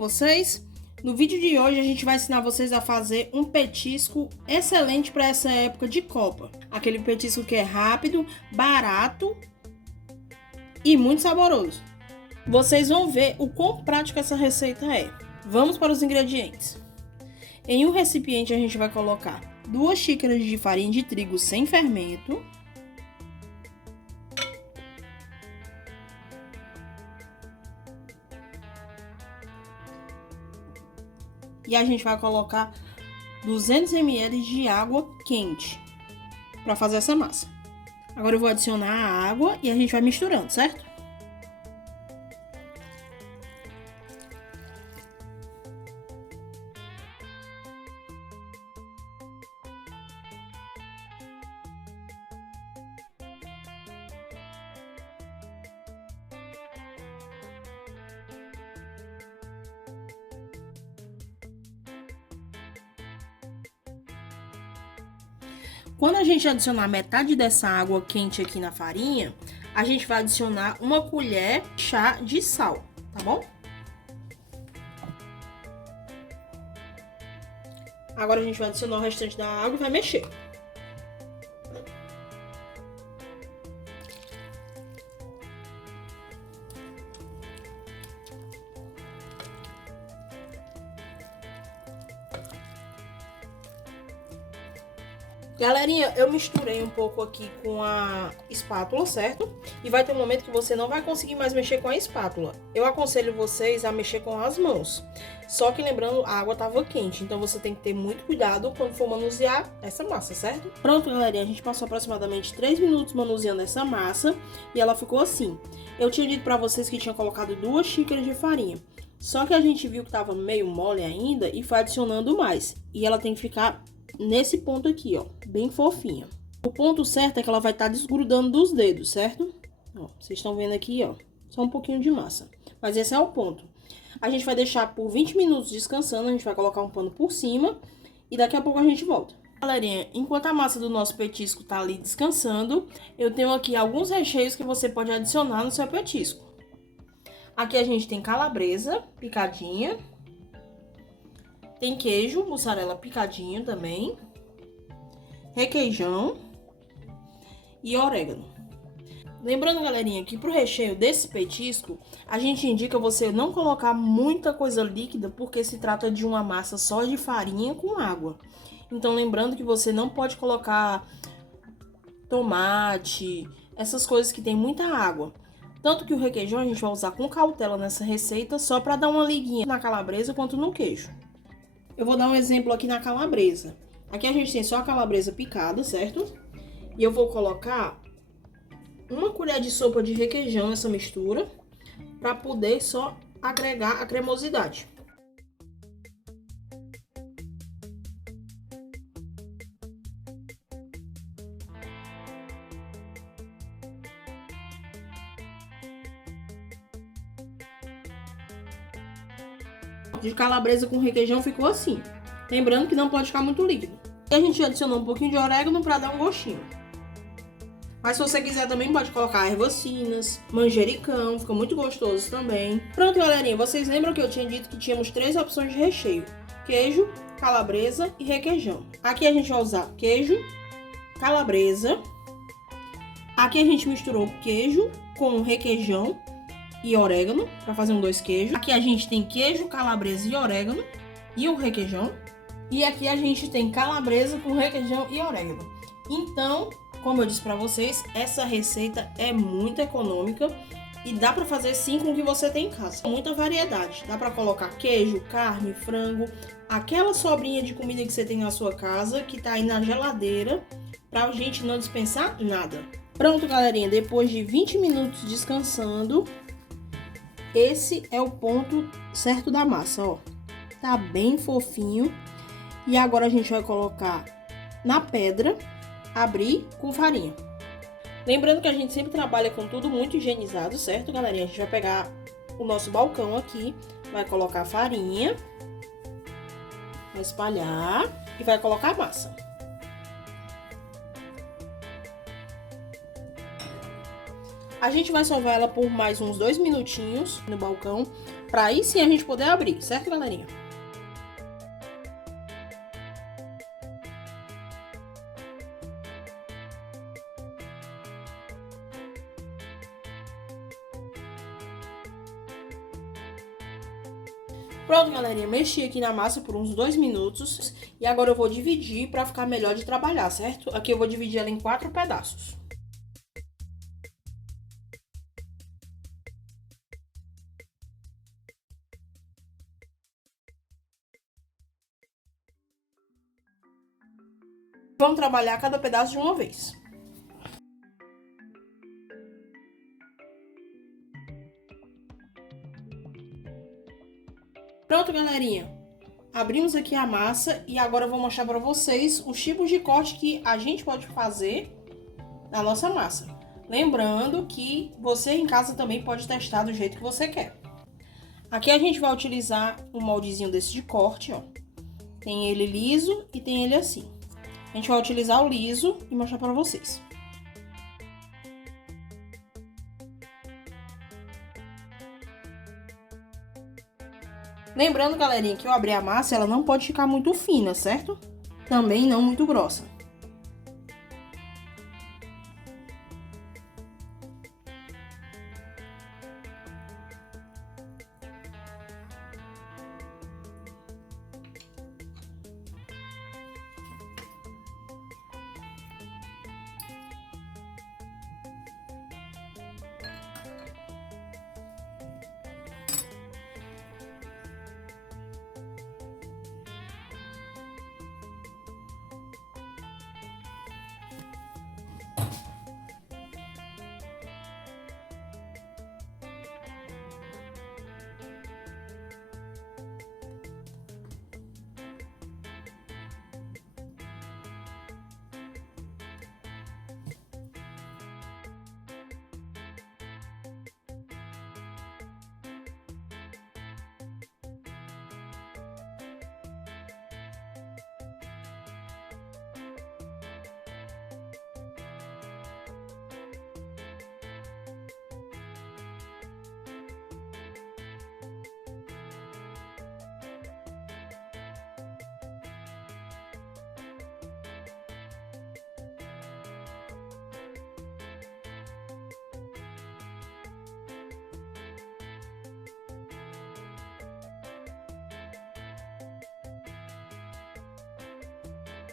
vocês? No vídeo de hoje a gente vai ensinar vocês a fazer um petisco excelente para essa época de Copa. Aquele petisco que é rápido, barato e muito saboroso. Vocês vão ver o quão prática essa receita é. Vamos para os ingredientes. Em um recipiente a gente vai colocar 2 xícaras de farinha de trigo sem fermento, e a gente vai colocar 200 ml de água quente para fazer essa massa. Agora eu vou adicionar a água e a gente vai misturando, certo? Quando a gente adicionar metade dessa água quente aqui na farinha, a gente vai adicionar 1 colher de chá de sal, tá bom? Agora a gente vai adicionar o restante da água e vai mexer. Galerinha, eu misturei um pouco aqui com a espátula, certo? E vai ter um momento que você não vai conseguir mais mexer com a espátula. Eu aconselho vocês a mexer com as mãos. Só que lembrando, a água estava quente, então você tem que ter muito cuidado quando for manusear essa massa, certo? Pronto, galerinha, a gente passou aproximadamente 3 minutos manuseando essa massa e ela ficou assim. Eu tinha dito pra vocês que tinha colocado 2 xícaras de farinha. Só que a gente viu que tava meio mole ainda e foi adicionando mais. E ela tem que ficar nesse ponto aqui, ó, bem fofinha. O ponto certo é que ela vai estar desgrudando dos dedos, certo? Ó, vocês estão vendo aqui, ó, só um pouquinho de massa. Mas esse é o ponto. A gente vai deixar por 20 minutos descansando, a gente vai colocar um pano por cima e daqui a pouco a gente volta. Galerinha, enquanto a massa do nosso petisco tá ali descansando, eu tenho aqui alguns recheios que você pode adicionar no seu petisco. Aqui a gente tem calabresa picadinha. Tem queijo, mussarela picadinho também, requeijão e orégano. Lembrando, galerinha, que pro recheio desse petisco, a gente indica você não colocar muita coisa líquida, porque se trata de uma massa só de farinha com água. Então, lembrando que você não pode colocar tomate, essas coisas que tem muita água. Tanto que o requeijão a gente vai usar com cautela nessa receita, só para dar uma liguinha na calabresa quanto no queijo. Eu vou dar um exemplo aqui na calabresa. Aqui a gente tem só a calabresa picada, certo? E eu vou colocar 1 colher de sopa de requeijão nessa mistura, para poder só agregar a cremosidade. De calabresa com requeijão ficou assim. Lembrando que não pode ficar muito líquido. E a gente adicionou um pouquinho de orégano para dar um gostinho. Mas se você quiser também pode colocar ervas finas, manjericão, fica muito gostoso também. Pronto, galerinha, vocês lembram que eu tinha dito que tínhamos 3 opções de recheio: queijo, calabresa e requeijão. Aqui a gente vai usar queijo, calabresa. Aqui a gente misturou queijo com requeijão e orégano para fazer um 2 queijos. Aqui a gente tem queijo, calabresa e orégano e o requeijão. E aqui a gente tem calabresa com requeijão e orégano. Então, como eu disse para vocês, essa receita é muito econômica e dá para fazer sim com o que você tem em casa. Muita variedade. Dá para colocar queijo, carne, frango, aquela sobrinha de comida que você tem na sua casa que tá aí na geladeira pra gente não dispensar nada. Pronto, galerinha, depois de 20 minutos descansando, esse é o ponto certo da massa, ó. Tá bem fofinho. E agora a gente vai colocar na pedra, abrir com farinha. Lembrando que a gente sempre trabalha com tudo muito higienizado, certo, galerinha? A gente vai pegar o nosso balcão aqui, vai colocar farinha, vai espalhar e vai colocar a massa. A gente vai sovar ela por mais uns 2 minutinhos no balcão, Pra aí sim a gente poder abrir, certo, galerinha? Pronto, galerinha, mexi aqui na massa por uns 2 minutos e agora eu vou dividir para ficar melhor de trabalhar, certo? Aqui eu vou dividir ela em 4 pedaços. Vamos trabalhar cada pedaço de uma vez. Pronto, galerinha. Abrimos aqui a massa e agora eu vou mostrar para vocês os tipos de corte que a gente pode fazer na nossa massa. Lembrando que você em casa também pode testar do jeito que você quer. Aqui a gente vai utilizar um moldezinho desse de corte, ó. Tem ele liso e tem ele assim. A gente vai utilizar o liso e mostrar para vocês. Lembrando, galerinha, que eu abri a massa, ela não pode ficar muito fina, certo? Também não muito grossa.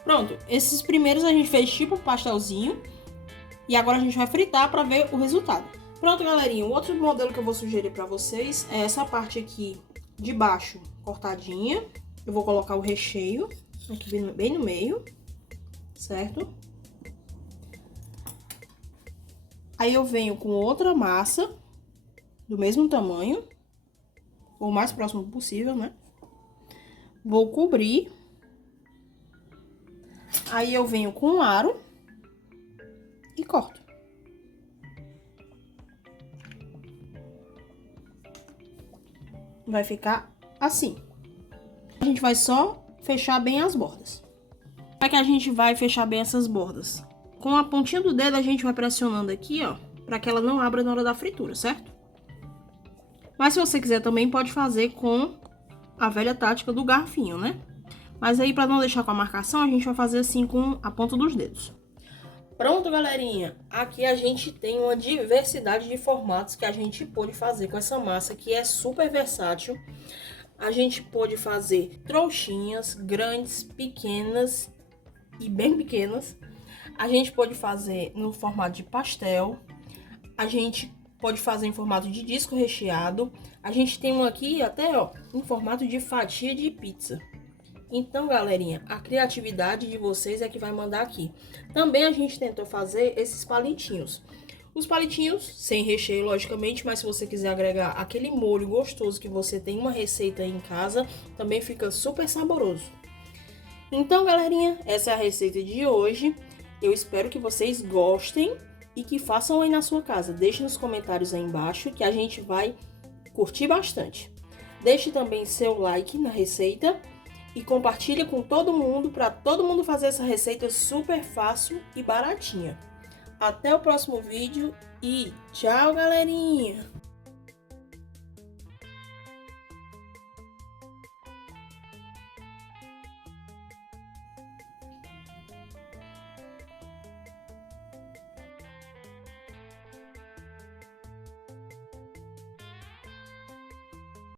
Pronto, esses primeiros a gente fez tipo pastelzinho. E agora a gente vai fritar para ver o resultado. Pronto, galerinha, o outro modelo que eu vou sugerir para vocês é essa parte aqui de baixo cortadinha. Eu vou colocar o recheio aqui bem no meio, certo? Aí eu venho com outra massa do mesmo tamanho, o mais próximo possível, né? Vou cobrir. Aí eu venho com um aro e corto. Vai ficar assim. A gente vai só fechar bem as bordas. Como é que a gente vai fechar bem essas bordas? Com a pontinha do dedo a gente vai pressionando aqui, ó, para que ela não abra na hora da fritura, certo? Mas se você quiser também pode fazer com a velha tática do garfinho, né? Mas aí, para não deixar com a marcação, a gente vai fazer assim com a ponta dos dedos. Pronto, galerinha. Aqui a gente tem uma diversidade de formatos que a gente pode fazer com essa massa, que é super versátil. A gente pode fazer trouxinhas grandes, pequenas e bem pequenas. A gente pode fazer no formato de pastel. A gente pode fazer em formato de disco recheado. A gente tem um aqui até, ó, em formato de fatia de pizza. Então, galerinha, a criatividade de vocês é que vai mandar aqui. Também a gente tentou fazer esses palitinhos. Os palitinhos, sem recheio, logicamente, mas se você quiser agregar aquele molho gostoso que você tem uma receita aí em casa, também fica super saboroso. Então, galerinha, essa é a receita de hoje. Eu espero que vocês gostem e que façam aí na sua casa. Deixe nos comentários aí embaixo que a gente vai curtir bastante. Deixe também seu like na receita. E compartilha com todo mundo, para todo mundo fazer essa receita super fácil e baratinha. Até o próximo vídeo e tchau, galerinha!